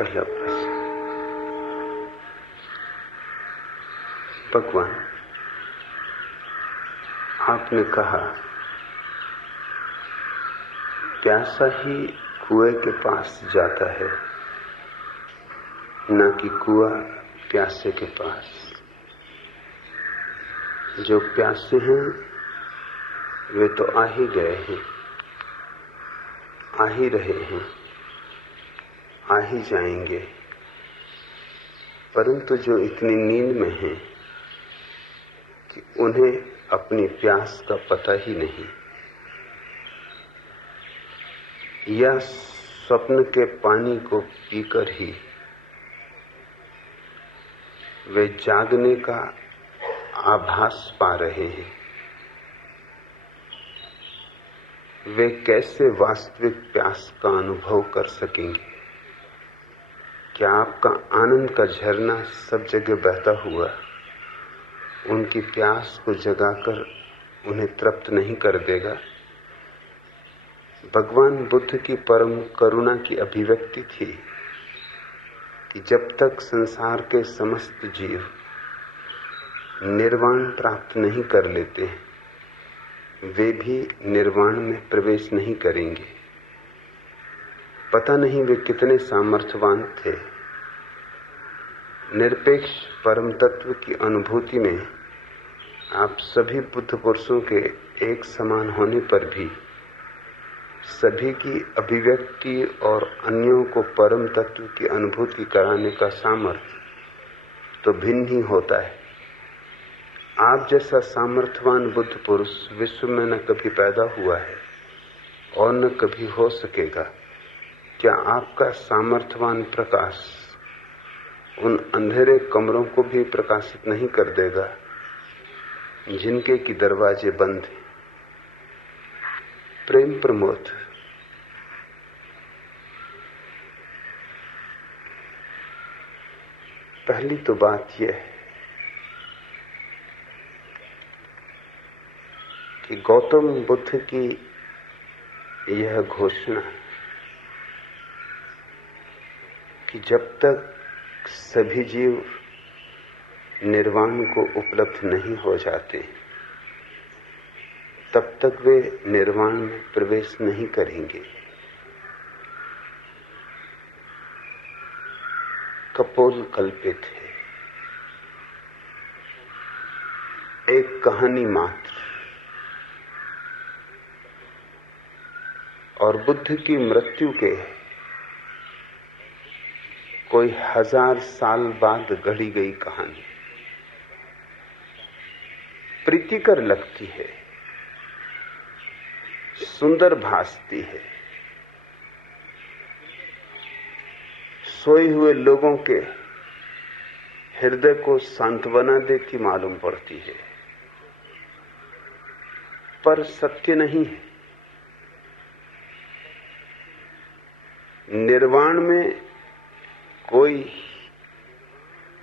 पहला प्रश्न। भगवान, आपने कहा प्यासा ही कुएं के पास जाता है, न कि कुआं प्यासे के पास। जो प्यासे हैं वे तो आ ही गए हैं, आ ही रहे हैं, आ ही जाएंगे, परंतु जो इतनी नींद में हैं कि उन्हें अपनी प्यास का पता ही नहीं, या स्वप्न के पानी को पीकर ही वे जागने का आभास पा रहे हैं, वे कैसे वास्तविक प्यास का अनुभव कर सकेंगे? क्या आपका आनंद का झरना सब जगह बहता हुआ उनकी प्यास को जगाकर उन्हें तृप्त नहीं कर देगा? भगवान बुद्ध की परम करुणा की अभिव्यक्ति थी कि जब तक संसार के समस्त जीव निर्वाण प्राप्त नहीं कर लेते, वे भी निर्वाण में प्रवेश नहीं करेंगे। पता नहीं वे कितने सामर्थ्यवान थे। निरपेक्ष परम तत्व की अनुभूति में आप सभी बुद्ध पुरुषों के एक समान होने पर भी सभी की अभिव्यक्ति और अन्यों को परम तत्व की अनुभूति कराने का सामर्थ्य तो भिन्न ही होता है। आप जैसा सामर्थ्यवान बुद्ध पुरुष विश्व में न कभी पैदा हुआ है और न कभी हो सकेगा। क्या आपका सामर्थ्यवान प्रकाश उन अंधेरे कमरों को भी प्रकाशित नहीं कर देगा जिनके की दरवाजे बंद हैं? प्रेम प्रमोद, पहली तो बात यह है कि गौतम बुद्ध की यह घोषणा कि जब तक सभी जीव निर्वाण को उपलब्ध नहीं हो जाते तब तक वे निर्वाण में प्रवेश नहीं करेंगे, कपोल कल्पित है, एक कहानी मात्र। और बुद्ध की मृत्यु के कोई 1000 साल बाद गढ़ी गई कहानी प्रीतिकर लगती है, सुंदर भासती है, सोए हुए लोगों के हृदय को सांत्वना देती मालूम पड़ती है, पर सत्य नहीं है। निर्वाण में कोई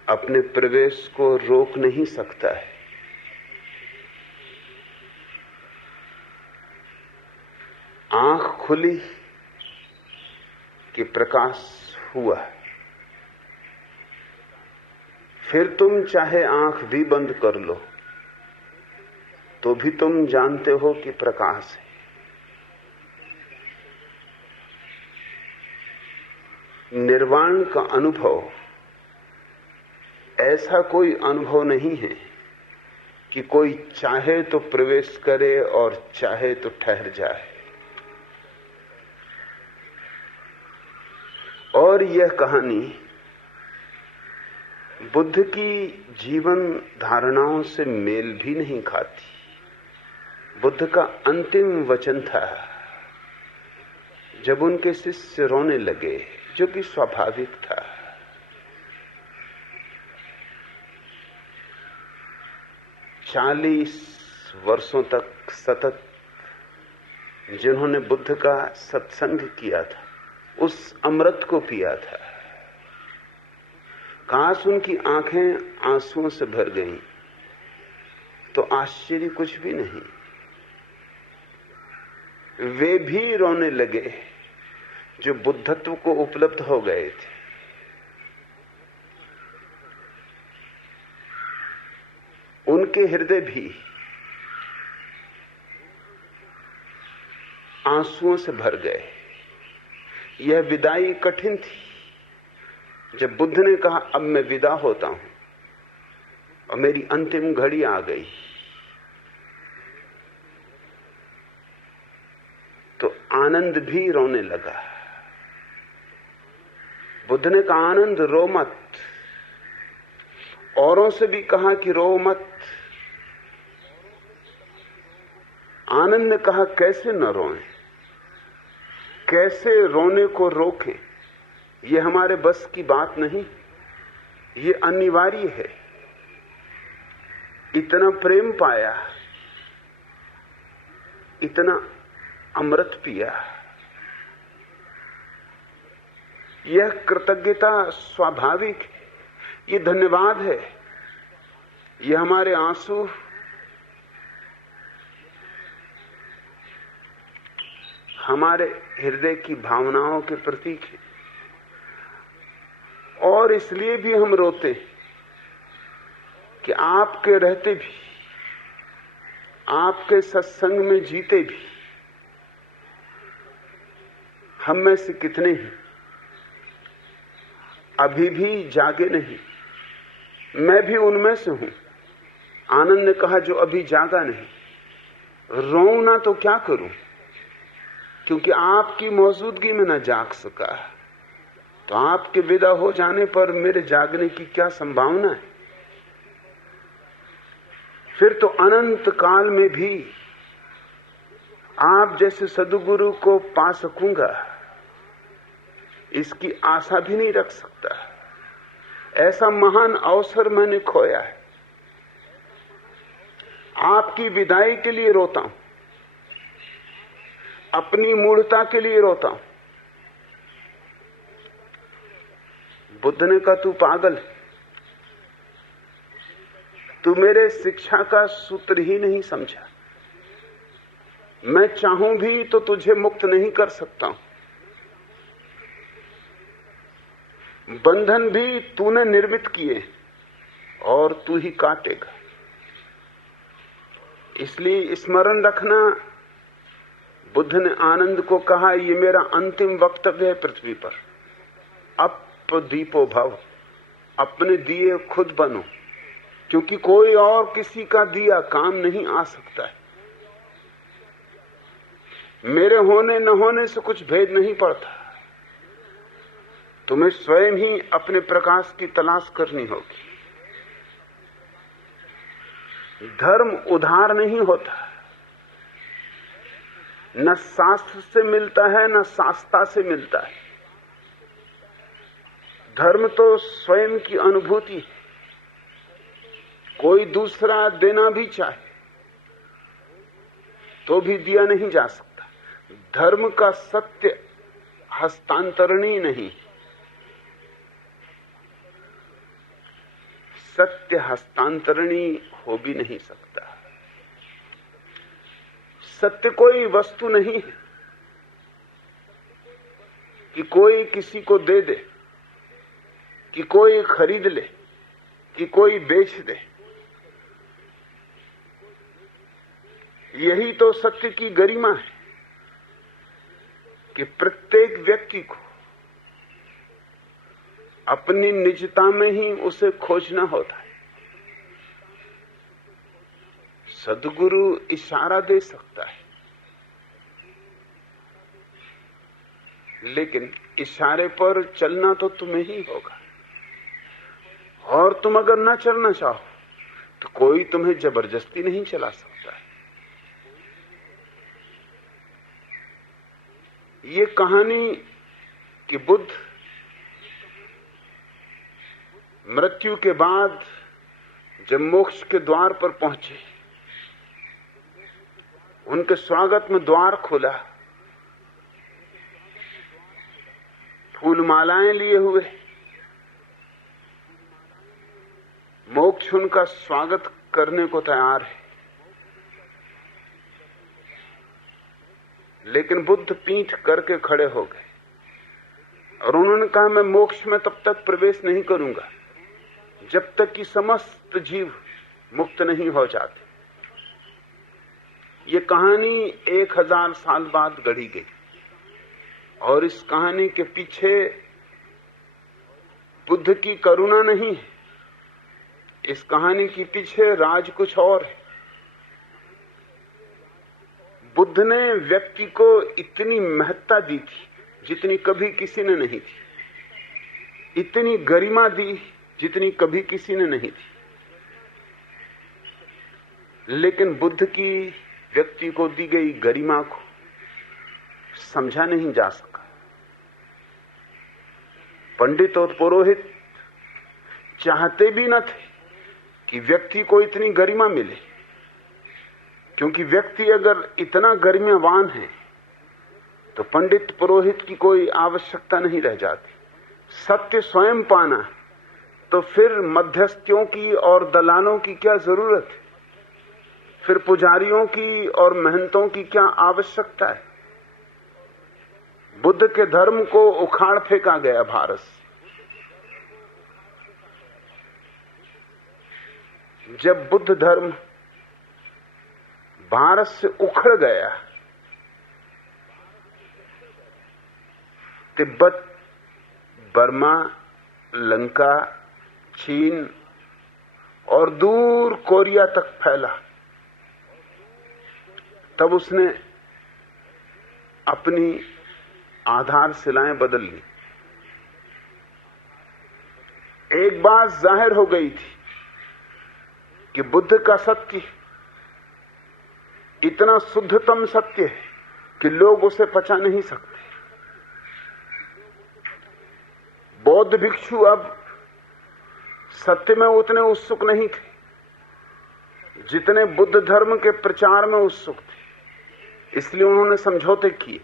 अपने प्रवेश को रोक नहीं सकता है। आंख खुली कि प्रकाश हुआ, फिर तुम चाहे आंख भी बंद कर लो तो भी तुम जानते हो कि प्रकाश है। निर्वाण का अनुभव ऐसा कोई अनुभव नहीं है कि कोई चाहे तो प्रवेश करे और चाहे तो ठहर जाए। और यह कहानी बुद्ध की जीवन धारणाओं से मेल भी नहीं खाती। बुद्ध का अंतिम वचन था जब उनके शिष्य रोने लगे, जो कि स्वाभाविक था। चालीस वर्षों तक सतत जिन्होंने बुद्ध का सत्संग किया था, उस अमृत को पिया था, काश उनकी आंखें आंसुओं से भर गईं, तो आश्चर्य कुछ भी नहीं। वे भी रोने लगे जो बुद्धत्व को उपलब्ध हो गए थे। उनके हृदय भी आंसुओं से भर गए। यह विदाई कठिन थी। जब बुद्ध ने कहा अब मैं विदा होता हूं और मेरी अंतिम घड़ी आ गई, तो आनंद भी रोने लगा। बुद्ध ने कहा आनंद रो मत। औरों से भी कहा कि रो मत। आनंद ने कहा कैसे न रोएं, कैसे रोने को रोकें। यह हमारे बस की बात नहीं, ये अनिवार्य है। इतना प्रेम पाया, इतना अमृत पिया, यह कृतज्ञता स्वाभाविक है, ये धन्यवाद है, ये हमारे आंसू हमारे हृदय की भावनाओं के प्रतीक है। और इसलिए भी हम रोते कि आपके रहते भी, आपके सत्संग में जीते भी हम में से कितने हैं अभी भी जागे नहीं। मैं भी उनमें से हूं। आनंद ने कहा जो अभी जागा नहीं। रोऊं ना तो क्या करूं, क्योंकि आपकी मौजूदगी में ना जाग सका, तो आपके विदा हो जाने पर मेरे जागने की क्या संभावना है। फिर तो अनंत काल में भी आप जैसे सद्गुरु को पा सकूंगा, इसकी आशा भी नहीं रख सकता। ऐसा महान अवसर मैंने खोया है। आपकी विदाई के लिए रोता हूं, अपनी मूढ़ता के लिए रोता हूं। बुद्ध ने कहा तू पागल है, तू मेरे शिक्षा का सूत्र ही नहीं समझा। मैं चाहूं भी तो तुझे मुक्त नहीं कर सकता हूं। बंधन भी तूने निर्मित किए और तू ही काटेगा। इसलिए स्मरण रखना, बुद्ध ने आनंद को कहा यह मेरा अंतिम वक्तव्य है पृथ्वी पर। अप दीपो भव, अपने दिए खुद बनो, क्योंकि कोई और किसी का दिया काम नहीं आ सकता है। मेरे होने न होने से कुछ भेद नहीं पड़ता। तुम्हें स्वयं ही अपने प्रकाश की तलाश करनी होगी। धर्म उधार नहीं होता, न शास्त्र से मिलता है न शास्ता से मिलता है। धर्म तो स्वयं की अनुभूति है। कोई दूसरा देना भी चाहे तो भी दिया नहीं जा सकता। धर्म का सत्य हस्तांतरणीय नहीं, सत्य हस्तांतरणीय हो भी नहीं सकता। सत्य कोई वस्तु नहीं है कि कोई किसी को दे दे, कि कोई खरीद ले, कि कोई बेच दे। यही तो सत्य की गरिमा है कि प्रत्येक व्यक्ति को अपनी निजता में ही उसे खोजना होता है। सद्गुरु इशारा दे सकता है, लेकिन इशारे पर चलना तो तुम्हें ही होगा। और तुम अगर ना चलना चाहो तो कोई तुम्हें जबरदस्ती नहीं चला सकता है। ये कहानी कि बुद्ध मृत्यु के बाद जब मोक्ष के द्वार पर पहुंचे, उनके स्वागत में द्वार खुला, फूलमालाएं लिए हुए मोक्ष उनका स्वागत करने को तैयार है। लेकिन बुद्ध पीठ करके खड़े हो गए और उन्होंने कहा मैं मोक्ष में तब तक प्रवेश नहीं करूंगा जब तक कि समस्त जीव मुक्त नहीं हो जाते। ये कहानी 1000 साल बाद गढ़ी गई और इस कहानी के पीछे बुद्ध की करुणा नहीं है। इस कहानी के पीछे राज कुछ और है। बुद्ध ने व्यक्ति को इतनी महत्ता दी थी जितनी कभी किसी ने नहीं थी, इतनी गरिमा दी जितनी कभी किसी ने नहीं थी। लेकिन बुद्ध की व्यक्ति को दी गई गरिमा को समझा नहीं जा सका। पंडित और पुरोहित चाहते भी न थे कि व्यक्ति को इतनी गरिमा मिले, क्योंकि व्यक्ति अगर इतना गरिमावान है तो पंडित पुरोहित की कोई आवश्यकता नहीं रह जाती। सत्य स्वयं पाना तो फिर मध्यस्थियों की और दलालों की क्या जरूरत है, फिर पुजारियों की और महंतों की क्या आवश्यकता है। बुद्ध के धर्म को उखाड़ फेंका गया भारत से। जब बुद्ध धर्म भारत से उखड़ गया, तिब्बत, बर्मा, लंका, चीन और दूर कोरिया तक फैला, तब उसने अपनी आधारशिलाएं बदल ली। एक बात जाहिर हो गई थी कि बुद्ध का सत्य इतना शुद्धतम सत्य है कि लोग उसे पचा नहीं सकते। बौद्ध भिक्षु अब सत्य में उतने उत्सुक नहीं थे जितने बुद्ध धर्म के प्रचार में उत्सुक थे। इसलिए उन्होंने समझौते किए।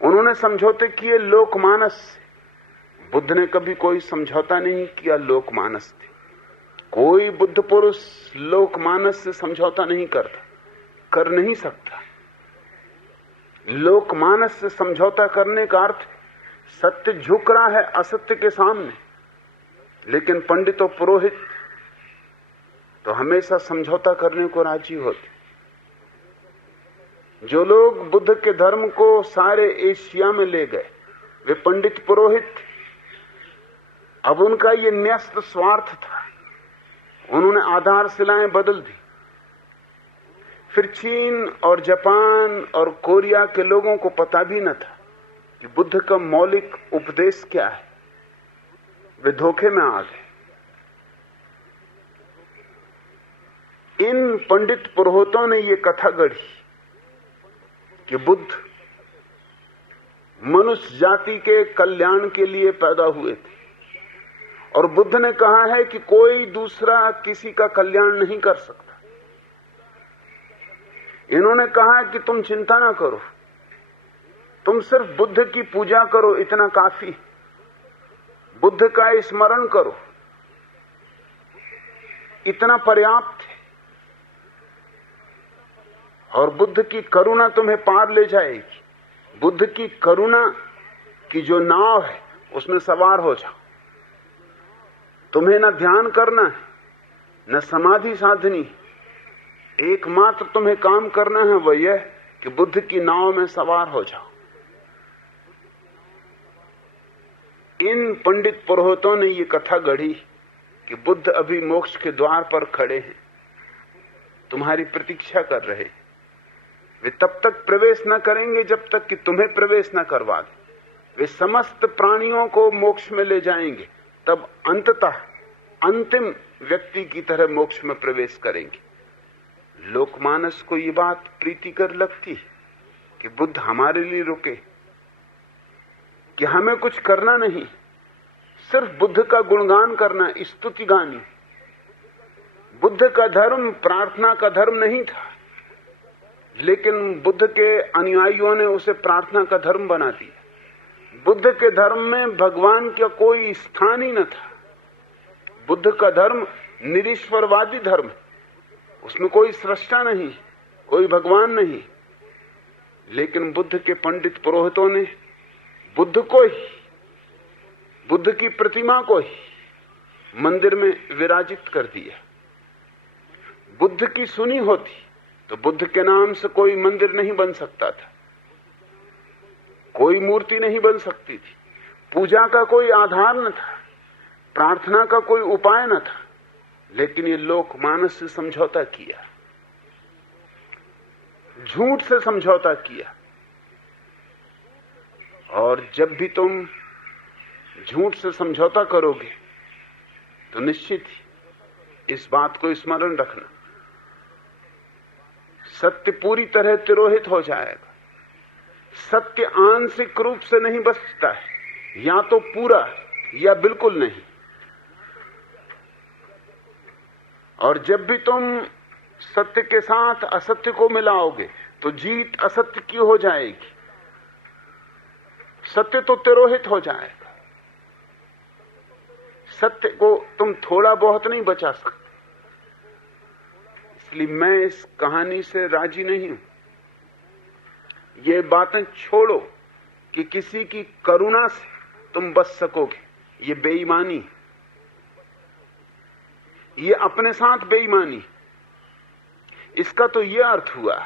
उन्होंने समझौते किए लोकमानस से। बुद्ध ने कभी कोई समझौता नहीं किया लोकमानस से। कोई बुद्ध पुरुष लोकमानस से समझौता नहीं करता, कर नहीं सकता। लोकमानस से समझौता करने का अर्थ सत्य झुक रहा है असत्य के सामने, लेकिन पंडित और पुरोहित तो हमेशा समझौता करने को राजी होते। जो लोग बुद्ध के धर्म को सारे एशिया में ले गए वे पंडित पुरोहित। अब उनका ये न्यस्त स्वार्थ था, उन्होंने आधारशिलाएं बदल दी। फिर चीन और जापान और कोरिया के लोगों को पता भी न था कि बुद्ध का मौलिक उपदेश क्या है। वे धोखे में आ गए। इन पंडित पुरोहितों ने ये कथा गढ़ी कि बुद्ध मनुष्य जाति के कल्याण के लिए पैदा हुए थे, और बुद्ध ने कहा है कि कोई दूसरा किसी का कल्याण नहीं कर सकता। इन्होंने कहा कि तुम चिंता ना करो, तुम सिर्फ बुद्ध की पूजा करो, इतना काफी। बुद्ध का स्मरण करो, इतना पर्याप्त है। और बुद्ध की करुणा तुम्हें पार ले जाएगी। बुद्ध की करुणा की जो नाव है उसमें सवार हो जाओ। तुम्हें न ध्यान करना है, न समाधि साधनी। एकमात्र तुम्हें काम करना है वह यह कि बुद्ध की नाव में सवार हो जाओ। इन पंडित पुरोहितों ने यह कथा गढ़ी कि बुद्ध अभी मोक्ष के द्वार पर खड़े हैं, तुम्हारी प्रतीक्षा कर रहे। वे तब तक प्रवेश न करेंगे जब तक कि तुम्हें प्रवेश न करवा दें। वे समस्त प्राणियों को मोक्ष में ले जाएंगे, तब अंततः अंतिम व्यक्ति की तरह मोक्ष में प्रवेश करेंगे। लोकमानस को ये बात प्रीतिकर लगती है कि बुद्ध हमारे लिए रुके, कि हमें कुछ करना नहीं, सिर्फ बुद्ध का गुणगान करना, स्तुति गानी। बुद्ध का धर्म प्रार्थना का धर्म नहीं था, लेकिन बुद्ध के अनुयायियों ने उसे प्रार्थना का धर्म बना दिया। बुद्ध के धर्म में भगवान का कोई स्थान ही न था। बुद्ध का धर्म निरीश्वरवादी धर्म है, उसमें कोई सृष्टा नहीं, कोई भगवान नहीं। लेकिन बुद्ध के पंडित पुरोहितों ने बुद्ध को ही, बुद्ध की प्रतिमा को ही मंदिर में विराजित कर दिया। बुद्ध की सुनी होती तो बुद्ध के नाम से कोई मंदिर नहीं बन सकता था, कोई मूर्ति नहीं बन सकती थी, पूजा का कोई आधार न था, प्रार्थना का कोई उपाय न था। लेकिन ये लोकमानस से समझौता किया, झूठ से समझौता किया। और जब भी तुम झूठ से समझौता करोगे तो निश्चित ही इस बात को स्मरण रखना, सत्य पूरी तरह तिरोहित हो जाएगा। सत्य आंशिक रूप से नहीं बचता है, या तो पूरा या बिल्कुल नहीं। और जब भी तुम सत्य के साथ असत्य को मिलाओगे तो जीत असत्य की हो जाएगी, सत्य तो तिरोहित हो जाएगा। सत्य को तुम थोड़ा बहुत नहीं बचा सकते। इसलिए मैं इस कहानी से राजी नहीं हूं। ये बातें छोड़ो कि किसी की करुणा से तुम बच सकोगे, ये बेईमानी, ये अपने साथ बेईमानी। इसका तो ये अर्थ हुआ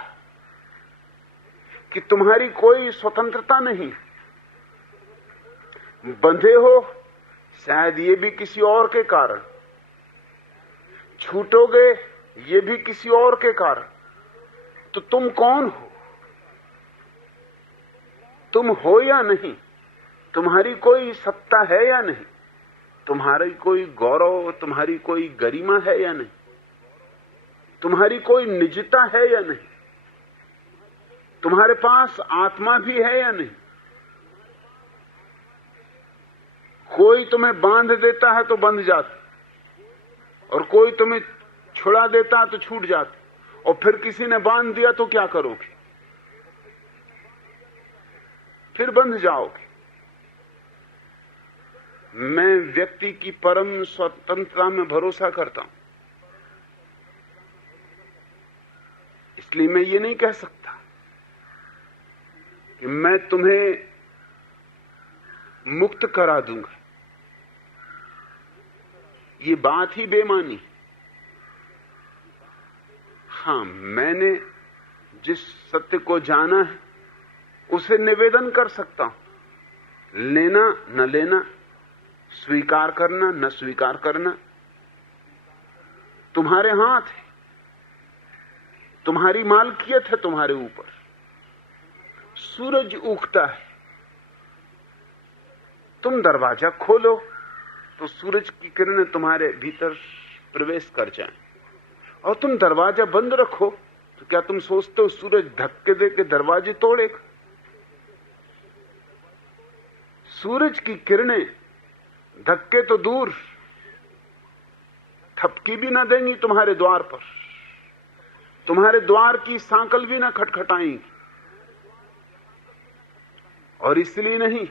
कि तुम्हारी कोई स्वतंत्रता नहीं, बंधे हो शायद ये भी किसी और के कारण, छूटोगे ये भी किसी और के कारण। तो तुम कौन हो? तुम हो या नहीं? तुम्हारी कोई सत्ता है या नहीं? तुम्हारी कोई गौरव, तुम्हारी कोई गरिमा है या नहीं? तुम्हारी कोई निजता है या नहीं? तुम्हारे पास आत्मा भी है या नहीं? कोई तुम्हें बांध देता है तो बंध जाते, और कोई तुम्हें छुड़ा देता है तो छूट जाते, और फिर किसी ने बांध दिया तो क्या करोगे? फिर बंध जाओगे। मैं व्यक्ति की परम स्वतंत्रता में भरोसा करता हूं, इसलिए मैं ये नहीं कह सकता कि मैं तुम्हें मुक्त करा दूंगा। ये बात ही बेमानी। हां, मैंने जिस सत्य को जाना है उसे निवेदन कर सकता हूं। लेना न लेना, स्वीकार करना न स्वीकार करना तुम्हारे हाथ है, तुम्हारी मालकियत है तुम्हारे ऊपर। सूरज उगता है, तुम दरवाजा खोलो तो सूरज की किरणें तुम्हारे भीतर प्रवेश कर जाएं, और तुम दरवाजा बंद रखो तो क्या तुम सोचते हो सूरज धक्के दे के दरवाजे तोड़ेगा? सूरज की किरणें धक्के तो दूर, थपकी भी ना देंगी तुम्हारे द्वार पर, तुम्हारे द्वार की सांकल भी ना खटखटाएंगी। और इसलिए नहीं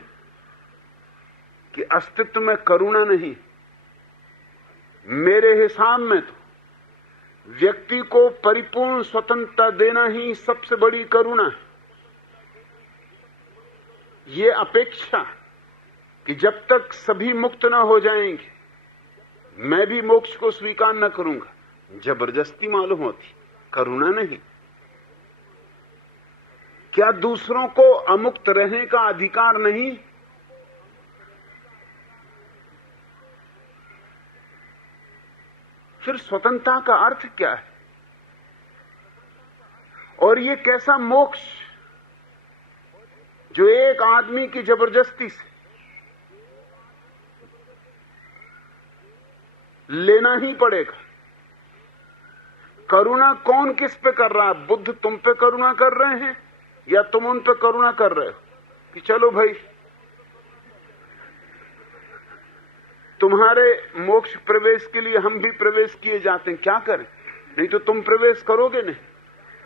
कि अस्तित्व में करुणा नहीं, मेरे हिसाब में तो व्यक्ति को परिपूर्ण स्वतंत्रता देना ही सबसे बड़ी करुणा है। ये अपेक्षा कि जब तक सभी मुक्त ना हो जाएंगे मैं भी मोक्ष को स्वीकार न करूंगा, जबरदस्ती मालूम होती, करुणा नहीं। क्या दूसरों को अमुक्त रहने का अधिकार नहीं? फिर स्वतंत्रता का अर्थ क्या है? और ये कैसा मोक्ष जो एक आदमी की जबरदस्ती से लेना ही पड़ेगा। करुणा कौन किस पे कर रहा है? बुद्ध तुम पे करुणा कर रहे हैं या तुम उन पे करुणा कर रहे हो कि चलो भाई तुम्हारे मोक्ष प्रवेश के लिए हम भी प्रवेश किए जाते हैं, क्या करें? नहीं तो तुम प्रवेश करोगे नहीं,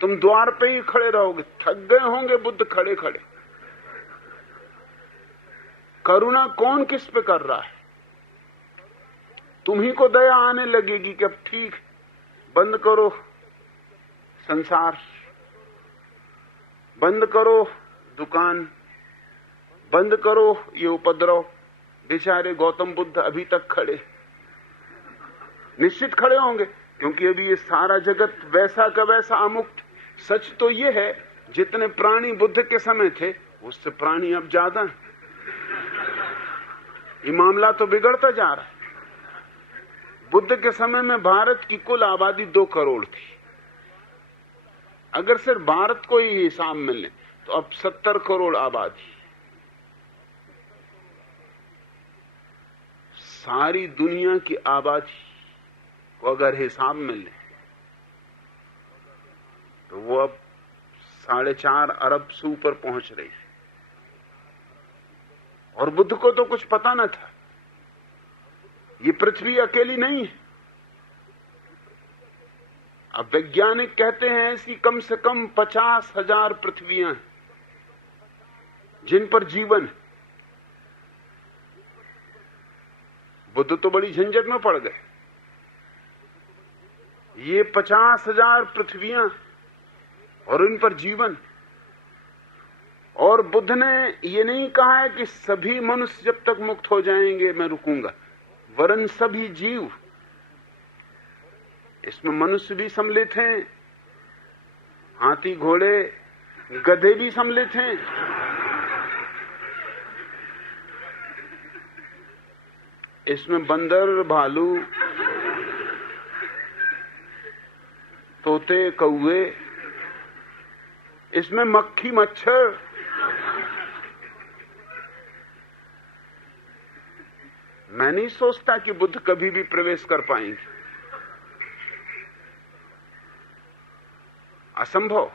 तुम द्वार पे ही खड़े रहोगे। थक गए होंगे बुद्ध खड़े खड़े। करुणा कौन किस पे कर रहा है? तुम्ही को दया आने लगेगी कि अब ठीक, बंद करो संसार, बंद करो दुकान, बंद करो ये उपद्रव। बेचारे गौतम बुद्ध अभी तक खड़े, निश्चित खड़े होंगे, क्योंकि अभी ये सारा जगत वैसा का वैसा अमुक्त। सच तो ये है जितने प्राणी बुद्ध के समय थे उससे प्राणी अब ज्यादा हैं। ये मामला तो बिगड़ता जा रहा है। बुद्ध के समय में भारत की कुल आबादी 2 करोड़ थी। अगर सिर्फ भारत को ही हिसाब मिले तो अब 70 करोड़ आबादी। सारी दुनिया की आबादी को अगर हिसाब मिले तो वो अब 4.5 अरब से ऊपर पहुंच रही है। और बुद्ध को तो कुछ पता न था, ये पृथ्वी अकेली नहीं है। अब वैज्ञानिक कहते हैं ऐसी कम से कम 50,000 पृथ्वियां हैं जिन पर जीवन है। बुद्ध तो बड़ी झंझट में पड़ गए। ये 50,000 पृथ्वियां और इन पर जीवन। और बुद्ध ने ये नहीं कहा है कि सभी मनुष्य जब तक मुक्त हो जाएंगे मैं रुकूंगा, वरन सभी जीव। इसमें मनुष्य भी सम्मिलित हैं, हाथी घोड़े गधे भी सम्मिलित हैं, इसमें बंदर भालू तोते कौवे, इसमें मक्खी मच्छर, मैं नहीं सोचता कि बुद्ध कभी भी प्रवेश कर पाएंगे। असंभव।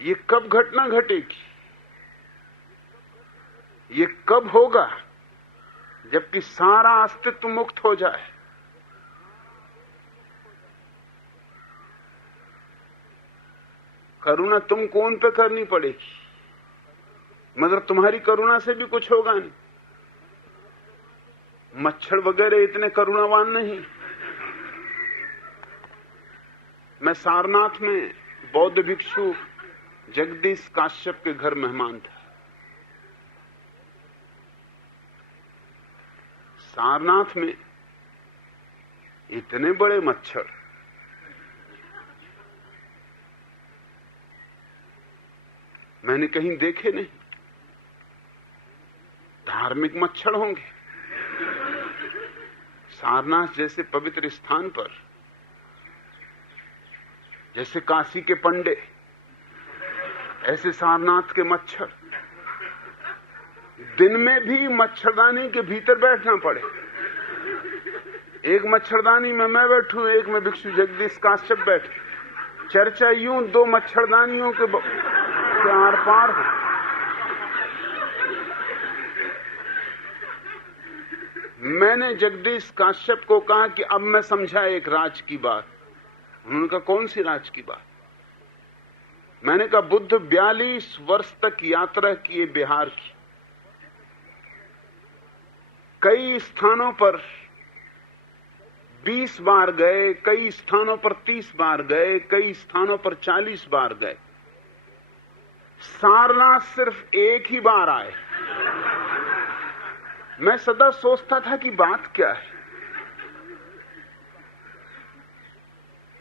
ये कब घटना घटेगी, ये कब होगा, जबकि सारा अस्तित्व मुक्त हो जाए। करुणा तुमको उन पे करनी पड़ेगी, मगर तुम्हारी करुणा से भी कुछ होगा नहीं। मच्छर वगैरह इतने करुणावान नहीं। मैं सारनाथ में बौद्ध भिक्षु जगदीश काश्यप के घर मेहमान था। सारनाथ में इतने बड़े मच्छर, मैंने कहीं देखे नहीं। धार्मिक मच्छर होंगे। सारनाथ जैसे पवित्र स्थान पर, जैसे काशी के पंडे, ऐसे सारनाथ के मच्छर। दिन में भी मच्छरदानी के भीतर बैठना पड़े। एक मच्छरदानी में मैं बैठूं, एक में भिक्षु जगदीश काश्यप बैठे। चर्चा यूं 2 मच्छरदानियों के आर पार हो। मैंने जगदीश काश्यप को कहा कि अब मैं समझा एक राज की बात। उन्होंने कहा कौन सी राज की बात? मैंने कहा बुद्ध 42 वर्ष तक यात्रा किए बिहार की। कई स्थानों पर 20 बार गए, कई स्थानों पर 30 बार गए, कई स्थानों पर 40 बार गए। सारनाथ सिर्फ एक ही बार आए। मैं सदा सोचता था कि बात क्या है।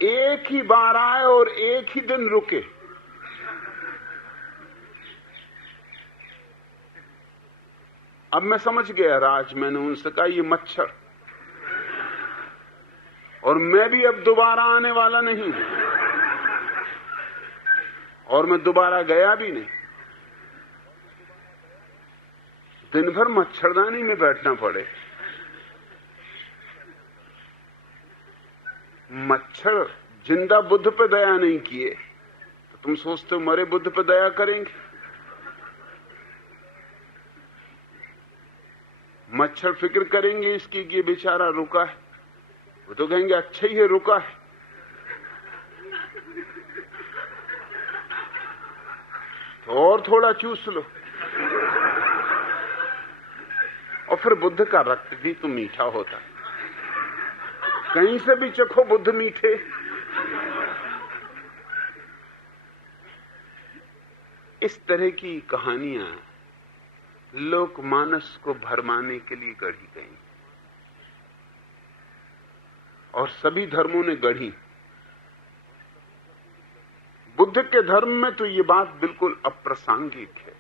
एक ही बार आए और एक ही दिन रुके। अब मैं समझ गया राज। मैंने उनसे कहा ये मच्छर, और मैं भी अब दोबारा आने वाला नहीं हूं, और मैं दोबारा गया भी नहीं। दिन भर मच्छरदानी में बैठना पड़े। मच्छर जिंदा बुद्ध पे दया नहीं किए तो तुम सोचते हो मरे बुद्ध पे दया करेंगे? मच्छर फिक्र करेंगे इसकी कि ये बेचारा रुका है, वो तो कहेंगे अच्छा ही है रुका है। तो और थोड़ा चूस लो। और फिर बुद्ध का रक्त भी तो मीठा होता है, कहीं से भी चखो बुद्ध मीठे। इस तरह की कहानियां लोकमानस को भरमाने के लिए गढ़ी गई। और सभी धर्मों ने गढ़ी। बुद्ध के धर्म में तो ये बात बिल्कुल अप्रासंगिक है,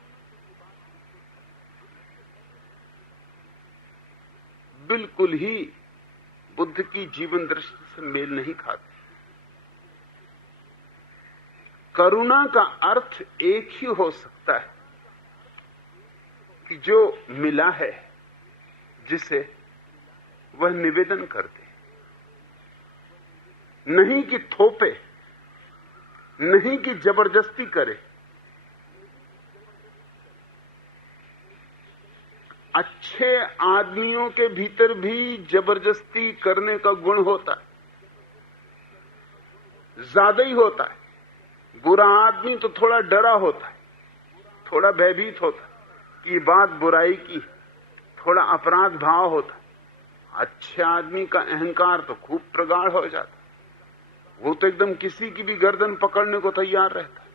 बिल्कुल ही बुद्ध की जीवन दृष्टि से मेल नहीं खाती। करुणा का अर्थ एक ही हो सकता है कि जो मिला है जिसे वह निवेदन कर दे, नहीं कि थोपे, नहीं कि जबरदस्ती करे। अच्छे आदमियों के भीतर भी जबरदस्ती करने का गुण होता है, ज्यादा ही होता है। बुरा आदमी तो थोड़ा डरा होता है, थोड़ा भयभीत होता है कि बात बुराई की, थोड़ा अपराध भाव होता है। अच्छे आदमी का अहंकार तो खूब प्रगाढ़ हो जाता है, वो तो एकदम किसी की भी गर्दन पकड़ने को तैयार रहता है।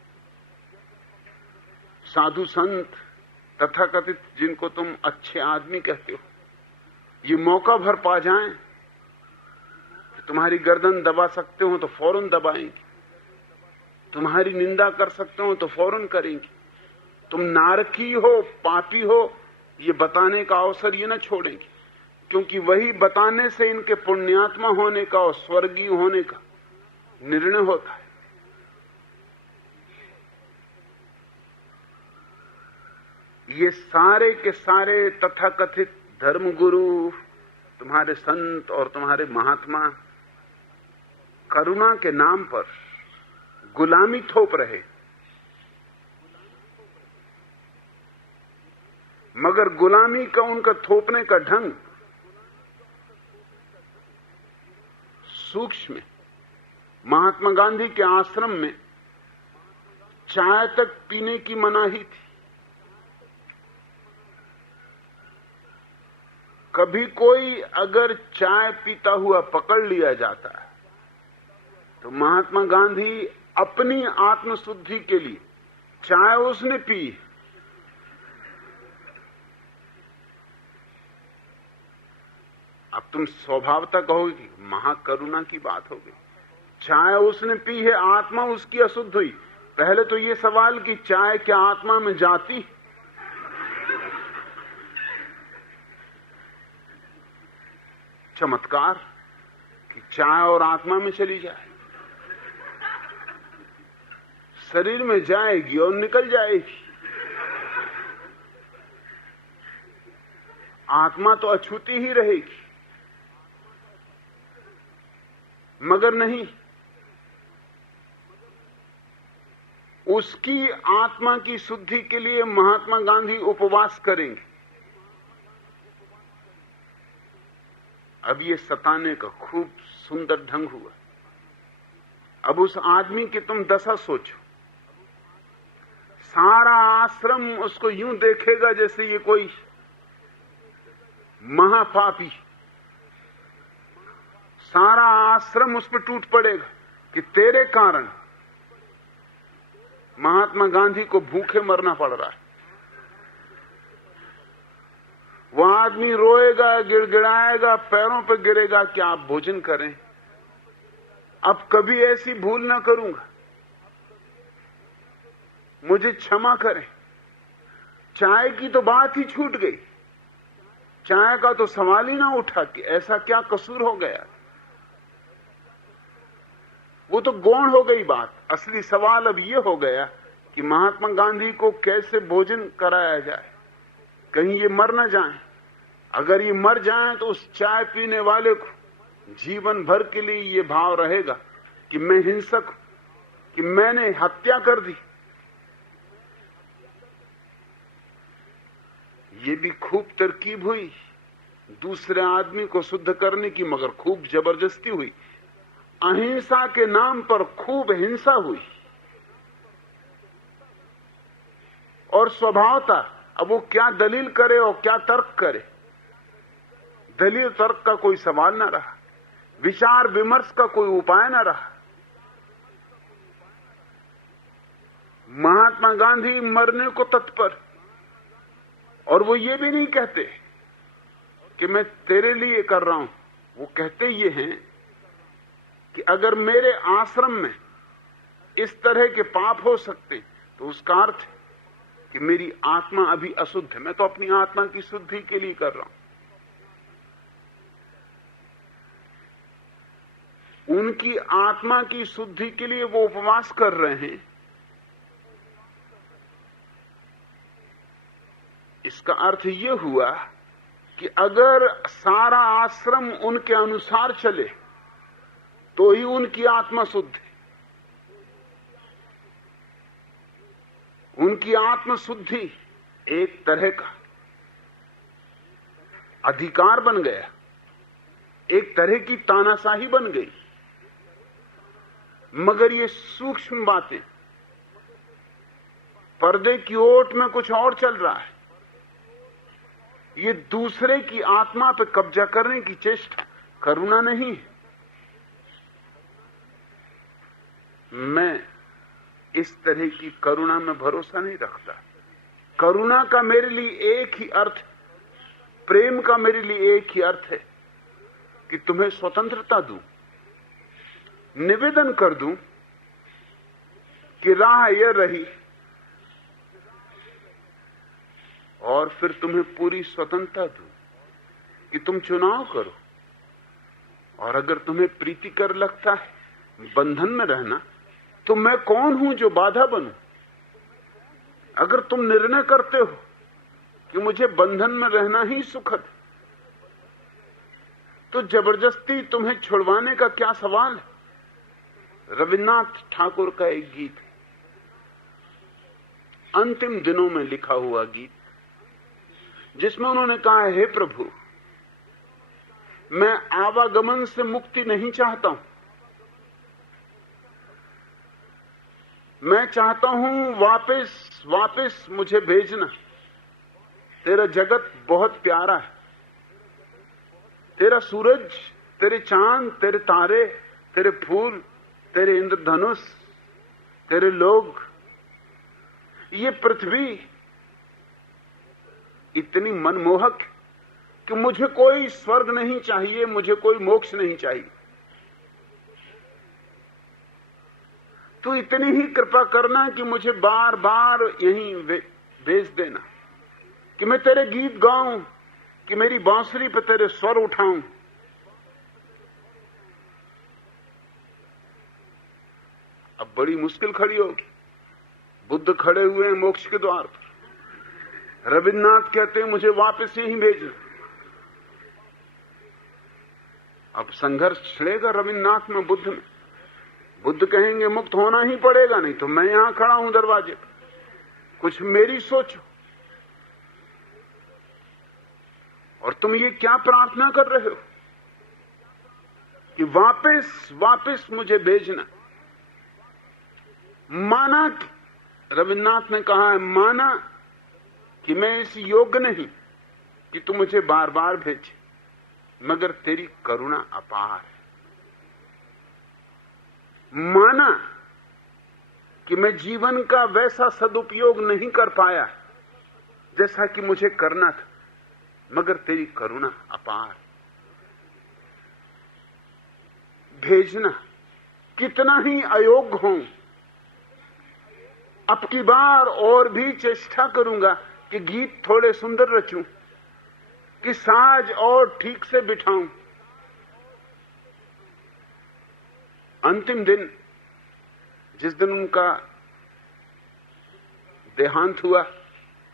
साधु संत तथाकथित जिनको तुम अच्छे आदमी कहते हो, ये मौका भर पा जाएं कि तुम्हारी गर्दन दबा सकते हो तो फौरन दबाएंगे, तुम्हारी निंदा कर सकते हो तो फौरन करेंगे, तुम नारकी हो, पापी हो, ये बताने का अवसर ये न छोड़ेंगे, क्योंकि वही बताने से इनके पुण्यात्मा होने का और स्वर्गीय होने का निर्णय होता है। ये सारे के सारे तथाकथित धर्मगुरु, तुम्हारे संत और तुम्हारे महात्मा करुणा के नाम पर गुलामी थोप रहे, मगर गुलामी का उनका थोपने का ढंग सूक्ष्म है। महात्मा गांधी के आश्रम में चाय तक पीने की मनाही थी। कभी कोई अगर चाय पीता हुआ पकड़ लिया जाता है तो महात्मा गांधी अपनी आत्मशुद्धि के लिए चाय उसने पी। अब तुम स्वभावतः कहोगे कि महाकरुणा की बात हो गई, चाय उसने पी है, आत्मा उसकी अशुद्ध हुई। पहले तो ये सवाल कि चाय क्या आत्मा में जाती? चमत्कार कि चाय और आत्मा में चली जाए, शरीर में जाएगी और निकल जाएगी। आत्मा तो अछूती ही रहेगी। मगर नहीं, उसकी आत्मा की शुद्धि के लिए महात्मा गांधी उपवास करेंगे। अब ये सताने का खूब सुंदर ढंग हुआ। अब उस आदमी की तुम दशा सोचो, सारा आश्रम उसको यूं देखेगा जैसे ये कोई महापापी। सारा आश्रम उस पर टूट पड़ेगा कि तेरे कारण महात्मा गांधी को भूखे मरना पड़ रहा है। वह आदमी रोएगा, गिड़गिड़ाएगा, पैरों पर गिरेगा कि आप भोजन करें, अब कभी ऐसी भूल ना करूंगा, मुझे क्षमा करें। चाय की तो बात ही छूट गई, चाय का तो सवाल ही ना उठा कि ऐसा क्या कसूर हो गया। वो तो गौण हो गई बात। असली सवाल अब ये हो गया कि महात्मा गांधी को कैसे भोजन कराया जाए, कहीं ये मर ना जाएं। अगर ये मर जाएं तो उस चाय पीने वाले को जीवन भर के लिए ये भाव रहेगा कि मैं हिंसक हूं, कि मैंने हत्या कर दी। ये भी खूब तरकीब हुई दूसरे आदमी को शुद्ध करने की, मगर खूब जबरदस्ती हुई। अहिंसा के नाम पर खूब हिंसा हुई। और स्वभावतः अब वो क्या दलील करे और क्या तर्क करे, दलील तर्क का कोई सवाल ना रहा, विचार विमर्श का कोई उपाय ना रहा। महात्मा गांधी मरने को तत्पर, और वो ये भी नहीं कहते कि मैं तेरे लिए कर रहा हूं, वो कहते ये हैं कि अगर मेरे आश्रम में इस तरह के पाप हो सकते तो उसका अर्थ है कि मेरी आत्मा अभी अशुद्ध है। मैं तो अपनी आत्मा की शुद्धि के लिए कर रहा हूं। उनकी आत्मा की शुद्धि के लिए वो उपवास कर रहे हैं। इसका अर्थ यह हुआ कि अगर सारा आश्रम उनके अनुसार चले तो ही उनकी आत्मा शुद्ध है। उनकी आत्म शुद्धि एक तरह का अधिकार बन गया, एक तरह की तानाशाही बन गई। मगर ये सूक्ष्म बातें, पर्दे की ओट में कुछ और चल रहा है। ये दूसरे की आत्मा पर कब्जा करने की चेष्टा करुणा नहीं है। मैं इस तरह की करुणा में भरोसा नहीं रखता। करुणा का मेरे लिए एक ही अर्थ, प्रेम का मेरे लिए एक ही अर्थ है कि तुम्हें स्वतंत्रता दूं, निवेदन कर दूं कि राह यह रही और फिर तुम्हें पूरी स्वतंत्रता दूं कि तुम चुनाव करो। और अगर तुम्हें प्रीतिकर लगता है बंधन में रहना, तो मैं कौन हूं जो बाधा बनूं? अगर तुम निर्णय करते हो कि मुझे बंधन में रहना ही सुखद, तो जबरदस्ती तुम्हें छुड़वाने का क्या सवाल है? रविन्द्रनाथ ठाकुर का एक गीत है, अंतिम दिनों में लिखा हुआ गीत, जिसमें उन्होंने कहा है, हे प्रभु, मैं आवागमन से मुक्ति नहीं चाहता हूं। मैं चाहता हूं वापस वापस मुझे भेजना। तेरा जगत बहुत प्यारा है। तेरा सूरज, तेरे चांद, तेरे तारे, तेरे फूल, तेरे इंद्रधनुष, तेरे लोग, ये पृथ्वी इतनी मनमोहक कि मुझे कोई स्वर्ग नहीं चाहिए, मुझे कोई मोक्ष नहीं चाहिए। तू इतनी ही कृपा करना कि मुझे बार बार यहीं भेज देना, कि मैं तेरे गीत गाऊं, कि मेरी बांसुरी पर तेरे स्वर उठाऊं। अब बड़ी मुश्किल खड़ी होगी। बुद्ध खड़े हुए हैं मोक्ष के द्वार पर। रविन्द्रनाथ कहते हैं मुझे वापस यहीं भेजना। अब संघर्ष छिड़ेगा रविन्द्रनाथ में, बुद्ध में। बुद्ध कहेंगे मुक्त होना ही पड़ेगा, नहीं तो मैं यहां खड़ा हूं दरवाजे पर, कुछ मेरी सोचो। और तुम ये क्या प्रार्थना कर रहे हो कि वापस वापस मुझे भेजना? माना, रविन्द्रनाथ ने कहा है, माना कि मैं इस योग्य नहीं कि तू मुझे बार बार भेजे, मगर तेरी करुणा अपार है। माना कि मैं जीवन का वैसा सदुपयोग नहीं कर पाया जैसा कि मुझे करना था, मगर तेरी करुणा अपार। भेजना, कितना ही अयोग्य हूं, अब की बार और भी चेष्टा करूंगा कि गीत थोड़े सुंदर रचूं, कि साज और ठीक से बिठाऊं। अंतिम दिन, जिस दिन उनका देहांत हुआ,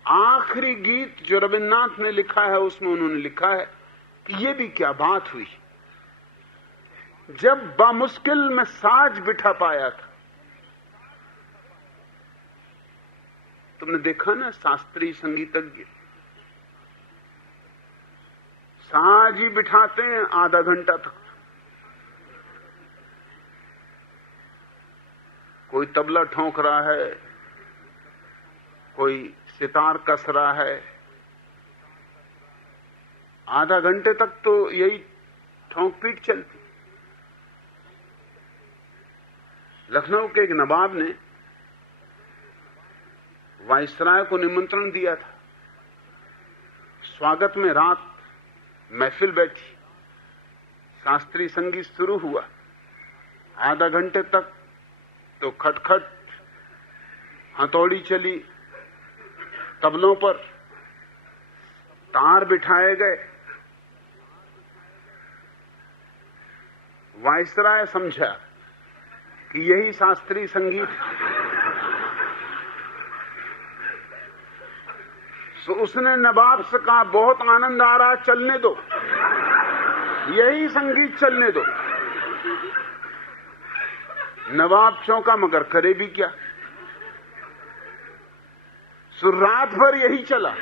आखिरी गीत जो रविन्द्रनाथ ने लिखा है, उसमें उन्होंने लिखा है कि ये भी क्या बात हुई, जब बामुश्किल में साज बिठा पाया था। तुमने देखा ना, शास्त्रीय संगीतज्ञ साज ही बिठाते हैं आधा घंटा तक। कोई तबला ठोंक रहा है, कोई सितार कस रहा है, आधा घंटे तक तो यही ठोंक पीट चलती। लखनऊ के एक नवाब ने वायसराय को निमंत्रण दिया था। स्वागत में रात महफिल बैठी, शास्त्रीय संगीत शुरू हुआ, आधा घंटे तक तो खटखट हथौड़ी चली, तबलों पर तार बिठाए गए। वायसराय समझा कि यही शास्त्रीय संगीत। तो उसने नवाब से कहा, बहुत आनंद आ रहा, चलने दो, यही संगीत चलने दो। नवाब चौंका, मगर करे भी क्या। सो रात भर यही चला।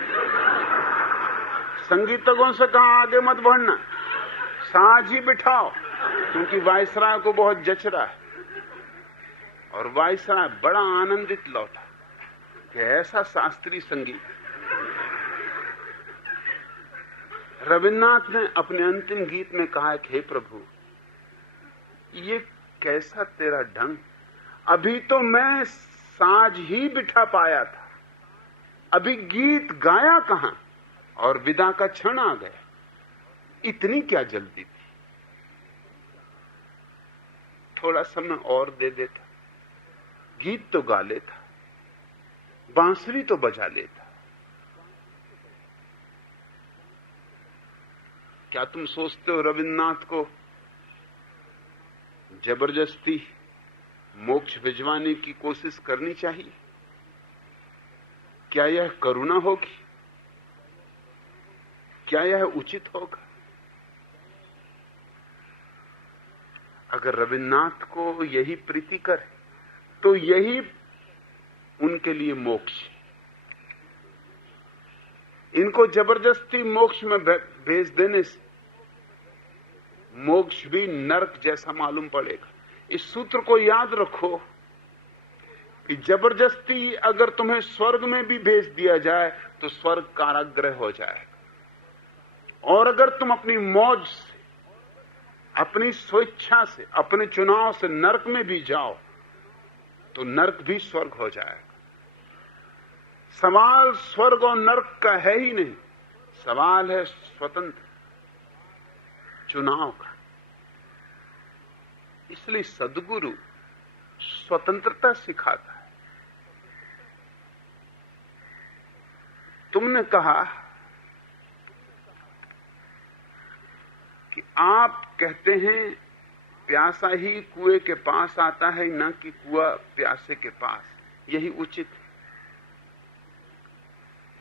संगीतज्ञों से कहा, आगे मत बढ़ना, साज ही बिठाओ, क्योंकि वायसराय को बहुत जच रहा है। और वायसराय बड़ा आनंदित लौटा कि ऐसा शास्त्रीय संगीत। रविन्द्रनाथ ने अपने अंतिम गीत में कहा कि हे प्रभु, ये कैसा तेरा ढंग, अभी तो मैं साज ही बिठा पाया था, अभी गीत गाया कहां और विदा का क्षण आ गया। इतनी क्या जल्दी थी, थोड़ा समय और दे देता, गीत तो गा लेता, बांसुरी तो बजा लेता। क्या तुम सोचते हो रविन्द्रनाथ को जबरदस्ती मोक्ष भिजवाने की कोशिश करनी चाहिए? क्या यह करुणा होगी? क्या यह उचित होगा? अगर रविन्द्रनाथ को यही प्रीति करे तो यही उनके लिए मोक्ष है। इनको जबरदस्ती मोक्ष में भेज देने से मोक्ष भी नरक जैसा मालूम पड़ेगा। इस सूत्र को याद रखो कि जबरदस्ती अगर तुम्हें स्वर्ग में भी भेज दिया जाए तो स्वर्ग कारागृह हो जाएगा। और अगर तुम अपनी मौज से, अपनी स्वेच्छा से, अपने चुनाव से नरक में भी जाओ तो नरक भी स्वर्ग हो जाएगा। सवाल स्वर्ग और नरक का है ही नहीं, सवाल है स्वतंत्र चुनाव का। इसलिए सद्गुरु स्वतंत्रता सिखाता है। तुमने कहा कि आप कहते हैं प्यासा ही कुएं के पास आता है, न कि कुआं प्यासे के पास। यही उचित है,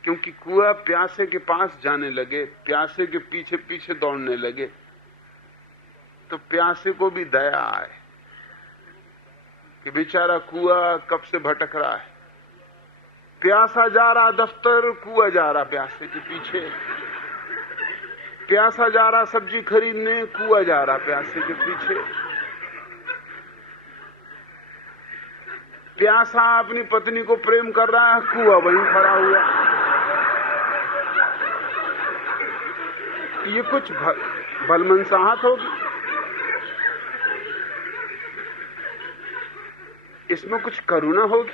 क्योंकि कुआं प्यासे के पास जाने लगे, प्यासे के पीछे पीछे दौड़ने लगे तो प्यासे को भी दया आए कि बेचारा कुआं कब से भटक रहा है। प्यासा जा रहा दफ्तर, कुआं जा रहा प्यासे के पीछे। प्यासा जा रहा सब्जी खरीदने, कुआं जा रहा प्यासे के पीछे। प्यासा अपनी पत्नी को प्रेम कर रहा है, कुआं वहीं खड़ा हुआ। ये कुछ भलमनसाहत होगी? इसमें कुछ करुणा होगी?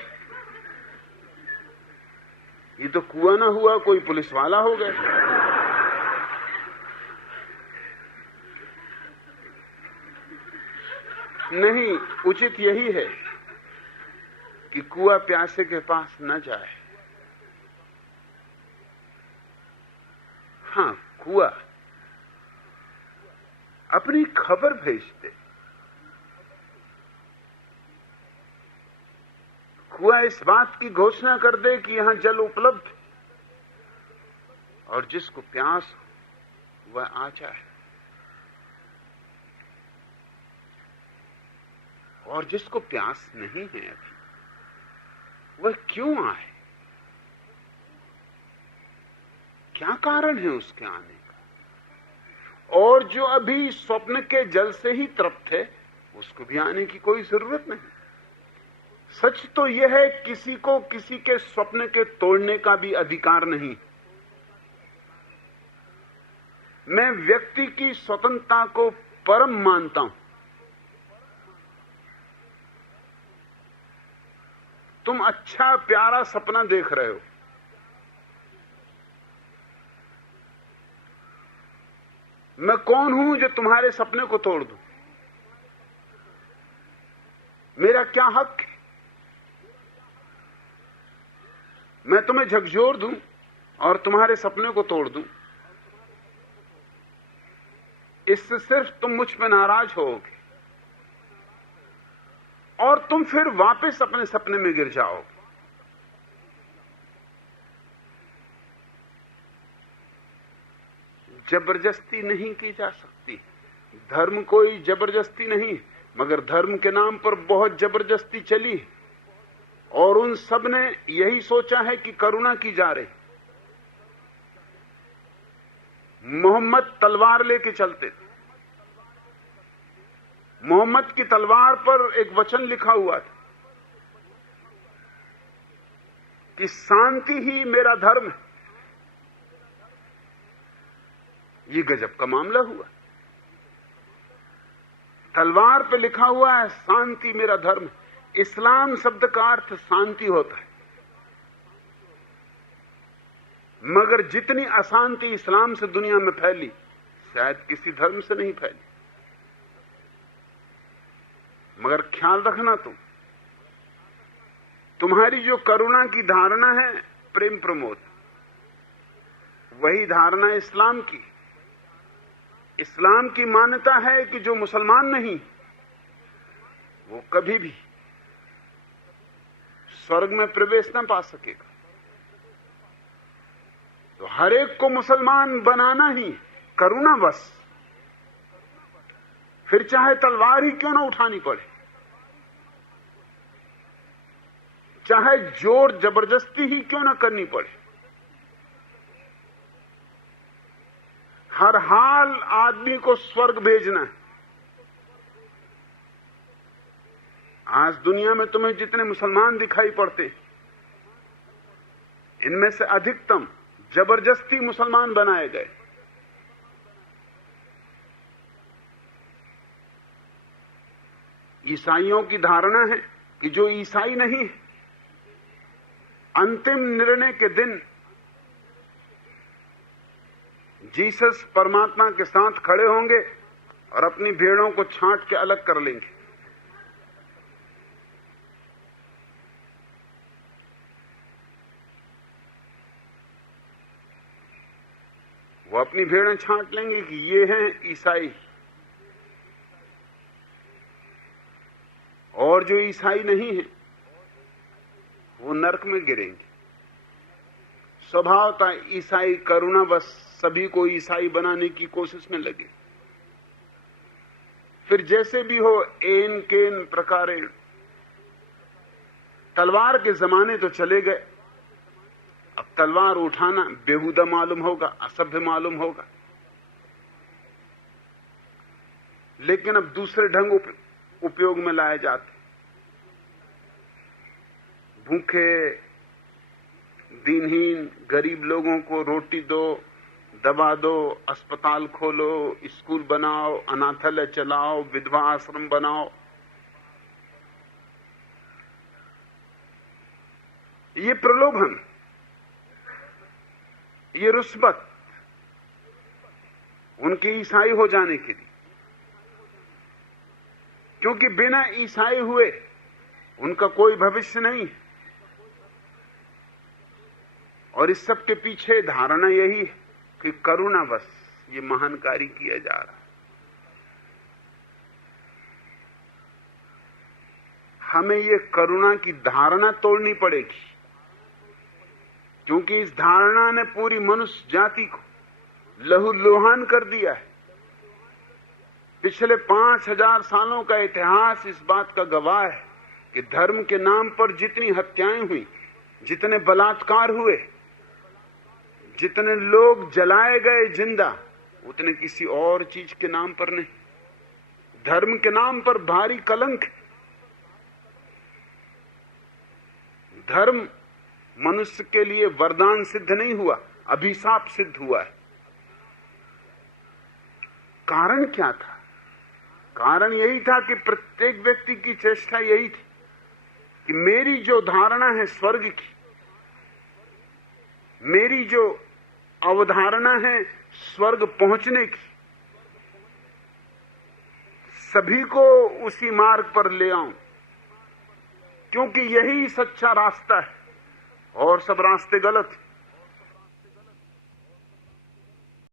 ये तो कुआं ना हुआ, कोई पुलिस वाला हो गया। नहीं, उचित यही है कि कुआं प्यासे के पास न जाए। हां, कुआं अपनी खबर भेज दे। कुआं इस बात की घोषणा कर दे कि यहां जल उपलब्ध है और जिसको प्यास हो वह आ जाए, और जिसको प्यास नहीं है अभी वह क्यों आए? क्या कारण है उसके आने का? और जो अभी स्वप्न के जल से ही तृप्त है उसको भी आने की कोई जरूरत नहीं। सच तो यह है, किसी को किसी के स्वप्न के तोड़ने का भी अधिकार नहीं। मैं व्यक्ति की स्वतंत्रता को परम मानता हूं। तुम अच्छा प्यारा सपना देख रहे हो, मैं कौन हूं जो तुम्हारे सपने को तोड़ दूं? मेरा क्या हक है? मैं तुम्हें झकझोर दूं और तुम्हारे सपने को तोड़ दूं, इससे सिर्फ तुम मुझ पर नाराज होगे और तुम फिर वापस अपने सपने में गिर जाओगे। जबरदस्ती नहीं की जा सकती। धर्म कोई जबरदस्ती नहीं, मगर धर्म के नाम पर बहुत जबरदस्ती चली और उन सब ने यही सोचा है कि करुणा की जा रही। मोहम्मद तलवार लेके चलते थे। मोहम्मद की तलवार पर एक वचन लिखा हुआ था कि शांति ही मेरा धर्म है। ये गजब का मामला हुआ। तलवार पे लिखा हुआ है शांति मेरा धर्म है। इस्लाम शब्द का अर्थ शांति होता है, मगर जितनी अशांति इस्लाम से दुनिया में फैली, शायद किसी धर्म से नहीं फैली। मगर ख्याल रखना, तुम्हारी जो करुणा की धारणा है प्रेम प्रमोद, वही धारणा इस्लाम की। इस्लाम की मान्यता है कि जो मुसलमान नहीं, वो कभी भी स्वर्ग में प्रवेश न पा सकेगा। तो हर एक को मुसलमान बनाना ही करुणा बस, फिर चाहे तलवार ही क्यों ना उठानी पड़े, चाहे जोर जबरदस्ती ही क्यों ना करनी पड़े। हर हाल आदमी को स्वर्ग भेजना है। आज दुनिया में तुम्हें जितने मुसलमान दिखाई पड़ते, इनमें से अधिकतम जबरदस्ती मुसलमान बनाए गए। ईसाइयों की धारणा है कि जो ईसाई नहीं है, अंतिम निर्णय के दिन जीसस परमात्मा के साथ खड़े होंगे और अपनी भेड़ों को छांट के अलग कर लेंगे। वो अपनी भेड़ें छांट लेंगे कि ये हैं ईसाई, और जो ईसाई नहीं है वो नरक में गिरेंगे। स्वभावतः ईसाई करुणा बस सभी को ईसाई बनाने की कोशिश में लगे। फिर जैसे भी हो, एन केन प्रकारे, तलवार के जमाने तो चले गए। अब तलवार उठाना बेहुदा मालूम होगा, असभ्य मालूम होगा, लेकिन अब दूसरे ढंग उपयोग में लाए जाते। भूखे, दीनहीन, गरीब लोगों को रोटी दो, दवा दो, अस्पताल खोलो, स्कूल बनाओ, अनाथालय चलाओ, विधवा आश्रम बनाओ। ये प्रलोभन, ये रुस्बत उनके ईसाई हो जाने के लिए, क्योंकि बिना ईसाई हुए उनका कोई भविष्य नहीं। और इस सब के पीछे धारणा यही है कि करुणा बस ये महान कार्य किया जा रहा है। हमें ये करुणा की धारणा तोड़नी पड़ेगी, क्योंकि इस धारणा ने पूरी मनुष्य जाति को लहूलुहान कर दिया है। पिछले 5000 सालों का इतिहास इस बात का गवाह है कि धर्म के नाम पर जितनी हत्याएं हुई, जितने बलात्कार हुए, जितने लोग जलाए गए जिंदा, उतने किसी और चीज के नाम पर नहीं। धर्म के नाम पर भारी कलंक। धर्म मनुष्य के लिए वरदान सिद्ध नहीं हुआ, अभिशाप सिद्ध हुआ है। कारण क्या था? कारण यही था कि प्रत्येक व्यक्ति की चेष्टा यही थी कि मेरी जो धारणा है स्वर्ग की, मेरी जो अवधारणा है स्वर्ग पहुंचने की, सभी को उसी मार्ग पर ले आऊं। क्योंकि यही सच्चा रास्ता है और सब रास्ते गलत हैं।